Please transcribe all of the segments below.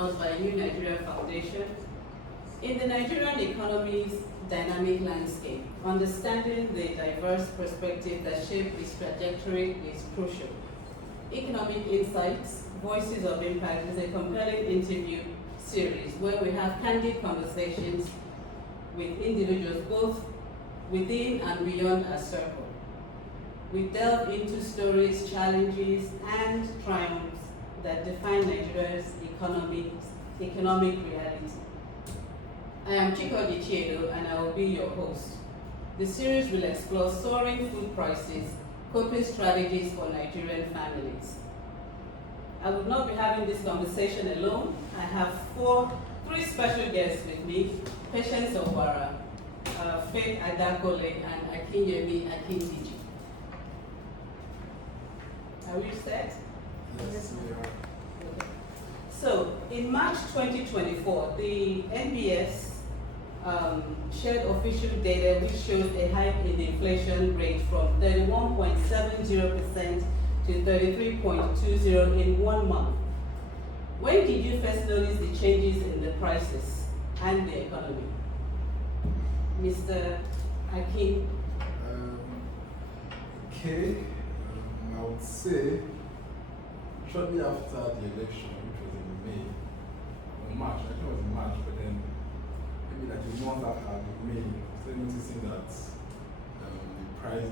about by New Nigerian Foundation. In the Nigerian economy's dynamic landscape, understanding the diverse perspectives that shape its trajectory is crucial. Economic Insights, Voices of Impact is a compelling interview series where we have candid conversations with individuals both within and beyond our circle. We delve into stories, challenges, and triumphs that define Nigeria's economic reality. I am Chikodi Chiedo, and I will be your host. The series will explore soaring food prices, coping strategies for Nigerian families. I will not be having this conversation alone. I have three special guests with me: Patience Ogwara, Faith Adakole, and Akinyemi Akindiji. Are we set? Yes, we are. Okay. So, in March 2024, the NBS shared official data which shows a hike in the inflation rate from 31.70% to 33.20% in 1 month. When did you first notice the changes in the prices and the economy? Mr. Akin? I would say shortly after the election, which was in May or March, I think it was in March, but then maybe like a month after May, I started noticing that the price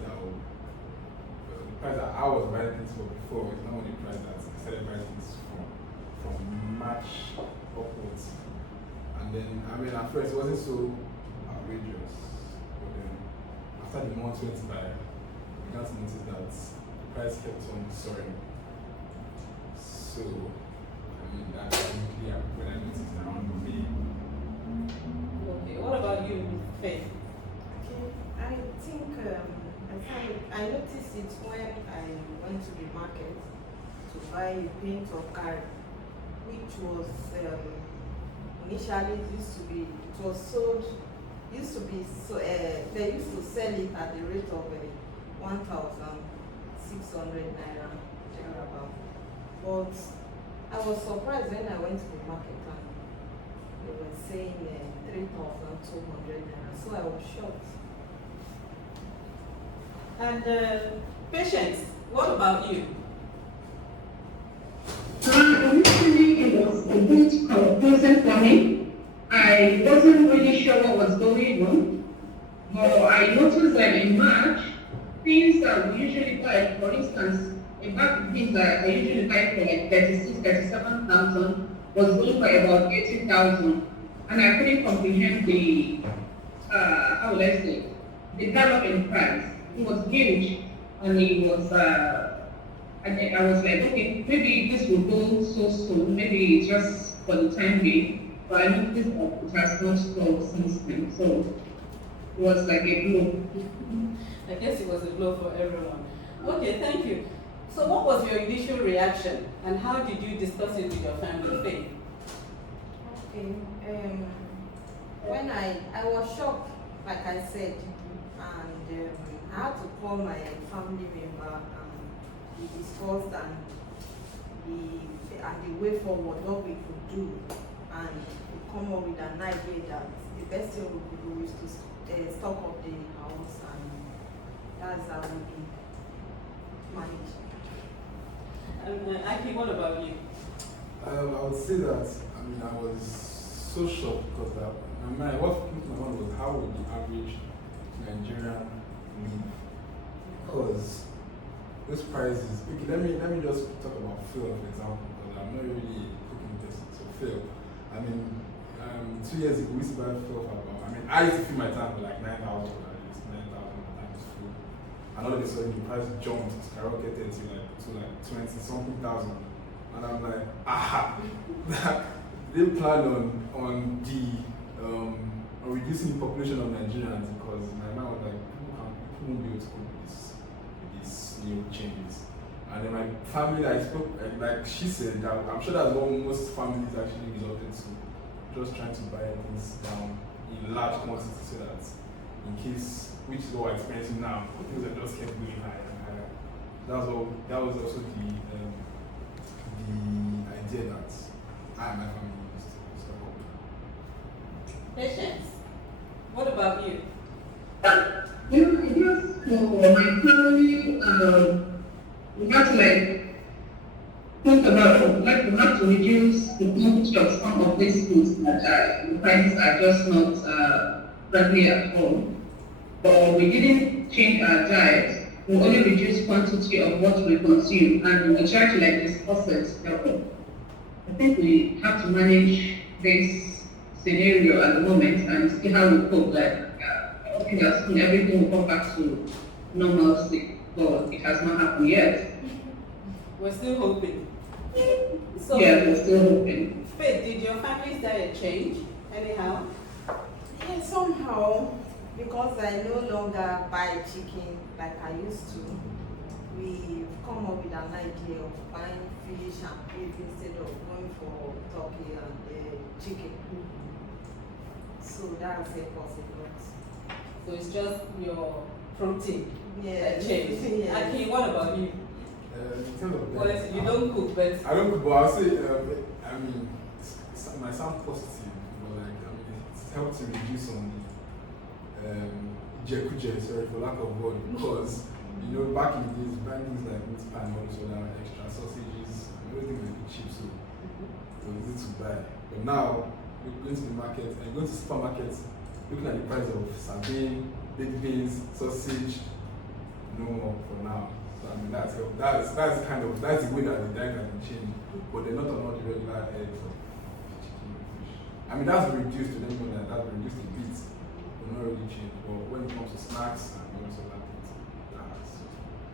that I was buying things for before is not the price that I started buying things from March upwards. And then, at first it wasn't so outrageous, but then after the month went by, I began to notice that the price kept on soaring. So, that's really when I noticed around May. Okay, what about you, Faith? Okay, I think I noticed it when I went to the market to buy a paint or card, which was initially they used to sell it at the rate of 1,600 naira thereabout. But I was surprised when I went to the market and they were saying 3,200 naira, so I was shocked. And Patience, what about you? Initially, it was a bit confusing for me. I wasn't really sure what was going on. But I noticed that in March, things that we usually buy, for instance, a bag of things that I usually buy for like 36, 37,000 was going for about 80,000. And I couldn't comprehend the, how would I say, the gallop in price. It was huge, and it was, and I was like, okay, maybe this will go so soon, maybe it's just for the time being, but I noticed that it has not stopped since then, so it was like a blow. I guess it was a blow for everyone. Okay, thank you. So what was your initial reaction, and how did you discuss it with your family, Faith? Okay, when I was shocked, like I said, and I had to call my family member and we discussed and the way forward, what we could do, and we come up with an idea that the best thing we could do is to stock up the house, and that's how we manage. Aki, what about you? I would say that I was so shocked because what came to my mind was how would the average Nigerian live? Because those prices. Okay, let me just talk about fuel for example, because I'm not really cooking this. So fuel. 2 years ago we used to buy fuel for about. I used to fill my tank with like 9,000 at least, 9,000 times fuel. And all of a sudden the price jumped, skyrocketed to like 20 something thousand. And I'm like, they plan on reducing the population of Nigerians, because my mind was like, people won't be able to cope with these new changes. And then my family, I spoke, like she said, that I'm sure that's what most families actually resorted to, just trying to buy things down in large quantities so that in case, which is what we're experiencing now, things are just kept going higher and higher. That was also the idea that I and my family used to stock up. Patience. What about you? You know, I guess for my family, we have to like think about like we have to reduce the quantity of some of these foods that the prices are just not readily at home. But we didn't change our diet. We only reduce quantity of what we consume, and we try to like discuss it. I think we have to manage this scenario at the moment and see how we cope. Like, I don't think that soon everything will come back to normalcy, but it has not happened yet. We're still hoping. So, Yeah, we're still hoping. Faith, did your family's diet change anyhow? Yeah, somehow, because I no longer buy chicken like I used to, we've come up with an idea of buying fish and beef instead of going for turkey and chicken. So that's a possibility. So it's just your protein Yeah. that changed. Yes. Aki, what about you? In terms of Well, that, you don't cook, but I don't cook, but I'll say, I mean, it might sound positive, but like, I mean, it's helped to reduce some jekuje, sorry for lack of word, because, you know, back in the days, buying things like meat pie and all this other extra sausages, and everything was a bit cheap, so it was easy to buy. But now, you're going to the market, and going to supermarkets, looking at the price of sardine, baked beans, sausage, no more for now. So I mean that's helped. That's the way that the diet has been changed. But they're not on all the regular eggs or chicken or fish. I mean that's reduced to them know that's reduced a bit, but not really changed. But when it comes to snacks and all those other things,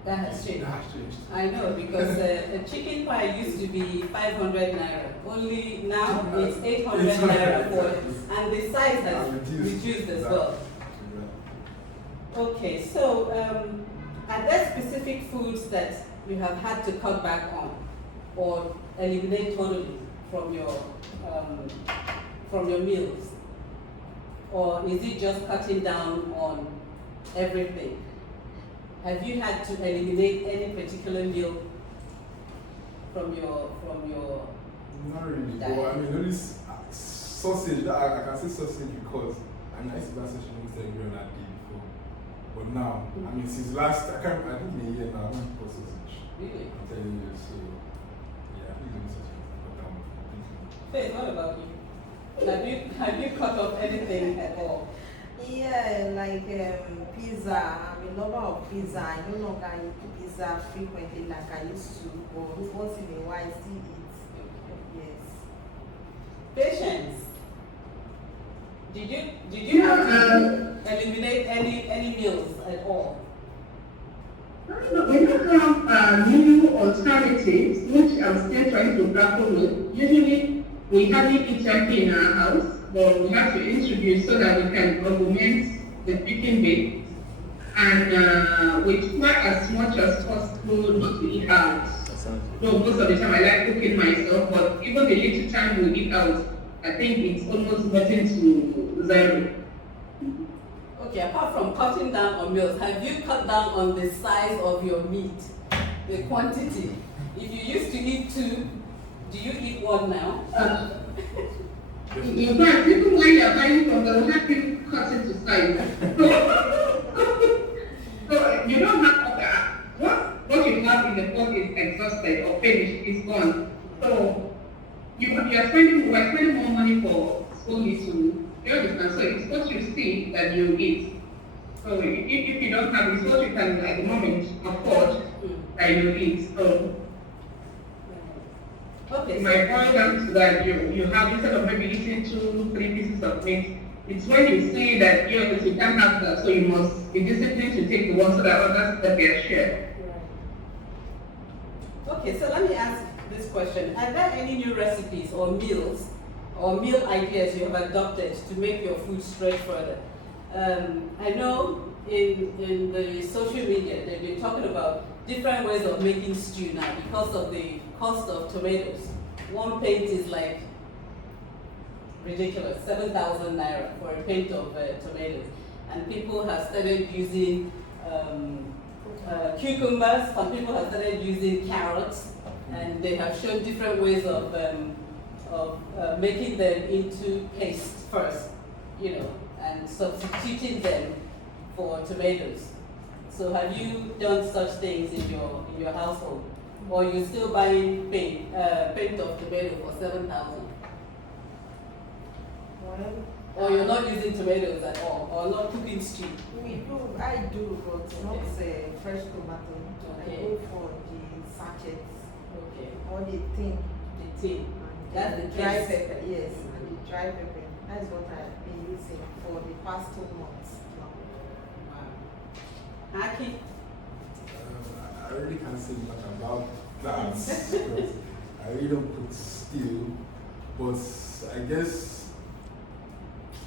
that has changed. That has changed. I know, because a chicken pie used to be 500 naira. Only now it's 800 naira for it. And the size has reduced as well. Okay, so are there specific foods that you have had to cut back on or eliminate totally from your meals? Or is it just cutting down on everything? Have you had to eliminate any particular meal from your Not really. diet? But I mean only sausage. I can say sausage because I mean I used to buy sausage almost every other day before. But now, I mean since last I think a year now I don't eat sausage. Really? I'm telling you, so yeah, I think the sausage is cut down completely. Faith, what about you? Have you cut off anything at all? Yeah, like pizza. I'm a lover of pizza. I no longer eat pizza frequently like I used to, but once in a while I still eat. Yes. Patience. Did you have to eliminate any meals at all? We don't have new alternatives, which I'm still trying to grapple with. Usually, we hardly eat turkey in our house, but we have to introduce so that we can augment the chicken bit. And we try as much as possible not to eat out. So most of the time I like cooking myself, but even the little time we eat out, I think it's almost getting to zero. Okay, apart from cutting down on meals, have you cut down on the size of your meat, the quantity? If you used to eat 2, do you eat 1 now? In fact, even when you're buying from them, we have to cut it to size. So you don't have that. What you have in the pot is exhausted or finished, is gone. So we're spending more money for so little. You understand? So it's what you see that you eat. So if you don't have it, it's what you can at the moment afford that you eat. So Okay. it might boil down to that you have, instead of maybe eating 2-3 pieces of meat, it's when you see that you can't have that, so you must be disciplined to take the one so that others get their share. Right. Okay, so let me ask this question. Are there any new recipes or meals or meal ideas you have adopted to make your food stretch further? I know in the social media they've been talking about different ways of making stew now because of the cost of tomatoes. One pint is like ridiculous, 7,000 naira for a pint of tomatoes. And people have started using cucumbers, some people have started using carrots, and they have shown different ways of of making them into paste first, and substituting them for tomatoes. So have you done such things in your household, or you still buying paint of tomato for 7,000? Well, Or you're not using tomatoes at all, or not cooking stew? I do, but not fresh tomato. Okay. I go for the sachets Okay. or the tin. The tin. And That's the dry paste. pepper, yes, and the dry pepper. That's what I've been using for the past 2 months now. Wow. Aki? I really can't say much about that because I really don't cook still. But I guess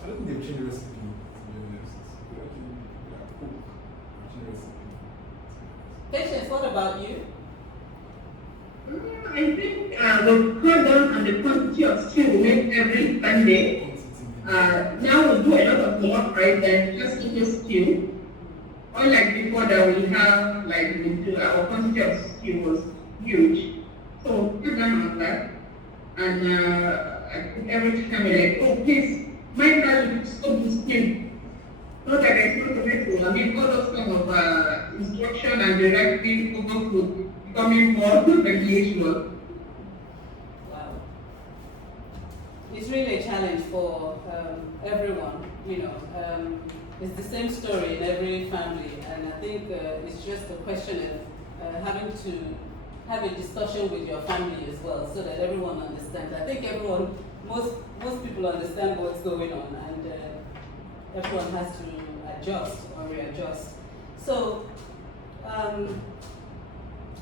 I don't think they've changed the recipe, to be honest. They actually cook, change the recipe. Patience, what about you? I think we've cut down on the quantity of stew we make every Sunday. Now we do a lot of more rice than just eat a stew. Unlike before that we have, like, our quantity of stew was huge. So we cut down on that. And I think every time we're like, oh please, mind that you stop the stew. Not that there's no tomato. I mean, all those kind of instruction and directive over food becoming more than usual. Wow. It's really a challenge for everyone, it's the same story in every family, and I think it's just a question of having to have a discussion with your family as well, so that everyone understands. I think most people understand what's going on, and everyone has to adjust or readjust. So, are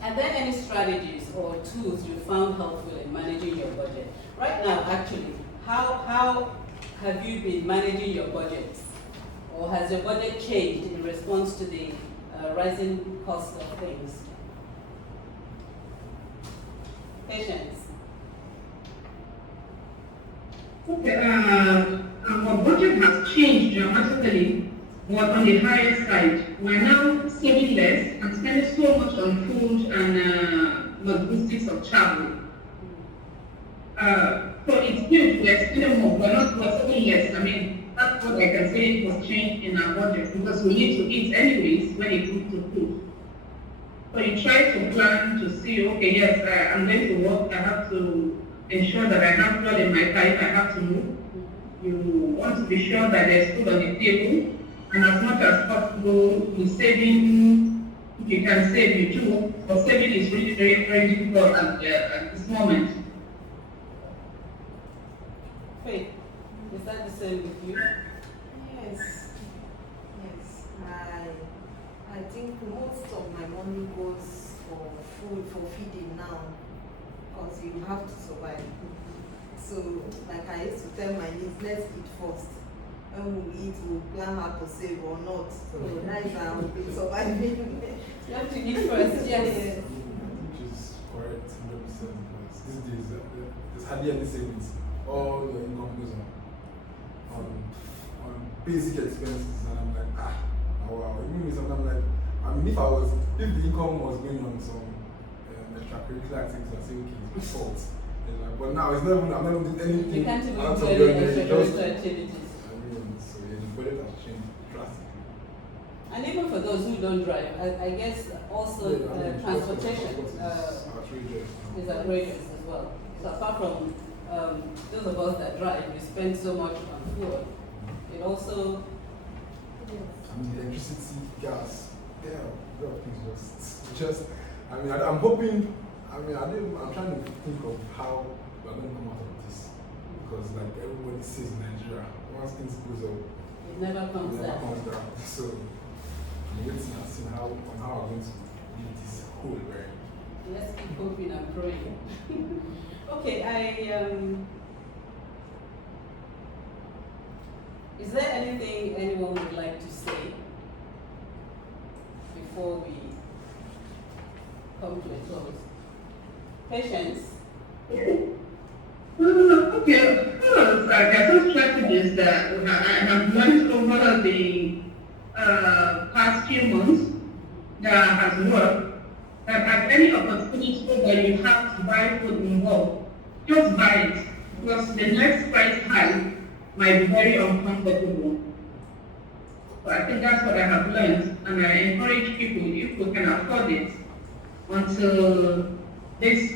there any strategies or tools you found helpful in managing your budget? Right now, actually, how have you been managing your budget? Or has your budget changed in response to the rising cost of things? Patience. Okay, our budget has changed dramatically, but on the higher side. We're now saving less and spending so much on food and logistics of travel. So it's good, we're spending more, we're saving less. I mean, that's what I can say was changed in our budget, because we need to eat anyways when it comes to food. So you try to plan to see, okay, yes, I'm going to work, I have to ensure that I have fuel in my car if I have to move. You want to be sure that there's food on the table, and as much as possible, you're saving, if you can save, you do, but saving is really very, very difficult at this moment. Faith, is that the same with you? Yes. I think most of my money goes for food, for feeding now, because you have to survive. So, like I used to tell my niece, let's eat first. When we eat, we'll plan how to save or not. So that is how we've been surviving. You have to eat first, yes. Which is correct, 100%, because these days there's hardly any savings. All your income goes on basic expenses, and I'm like, wow. Even with something, I'm like, if the income was going on some extracurricular activities, I'd say, okay, it's my fault. Like, but now I'm not even doing anything. You can't even out do of any your day, extracurricular activities. So the budget has changed drastically. And even for those who don't drive, I guess also transportation is outrageous. is outrageous as well. So apart from those of us that drive, we spend so much on fuel. It also, I mean, electricity, gas, a lot of things I'm hoping, I'm trying to think of how we're going to come out of this. Because like everybody says in Nigeria, once things goes up, it never comes down. So I'm waiting and seeing how we're going to leave this whole right. Let's keep hoping and praying. Okay, is there anything anyone would like to say before we come to a close? Patience? Okay, there are some strategies that I have learned over the past few months that has worked. That at any opportunity where you have to buy food in bulk, just buy it. because the next price hike might be very uncomfortable. So I think that's what I have learned, and I encourage people, if we can afford it, until this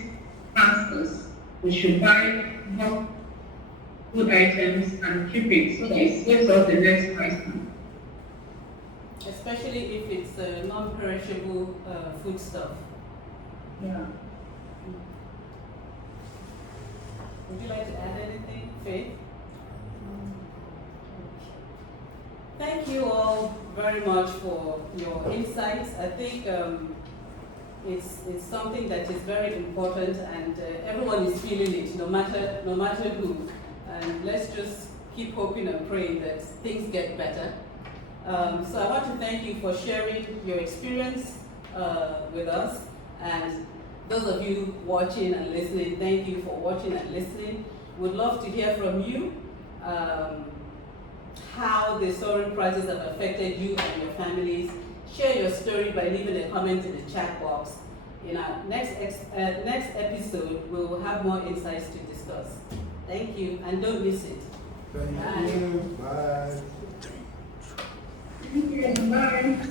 passes, we should buy more food items and keep it so that it saves us the next price. Especially if it's non-perishable food stuff. Yeah. Would you like to add anything, Faith? Thank you all very much for your insights. I think it's something that is very important, and everyone is feeling it, no matter who. And let's just keep hoping and praying that things get better. So I want to thank you for sharing your experience with us, and those of you watching and listening, thank you for watching and listening. We'd love to hear from you how the soaring prices have affected you and your families. Share your story by leaving a comment in the chat box. In our next episode, we will have more insights to discuss. Thank you, and don't miss it. Thank you. Bye. Thank you. Bye.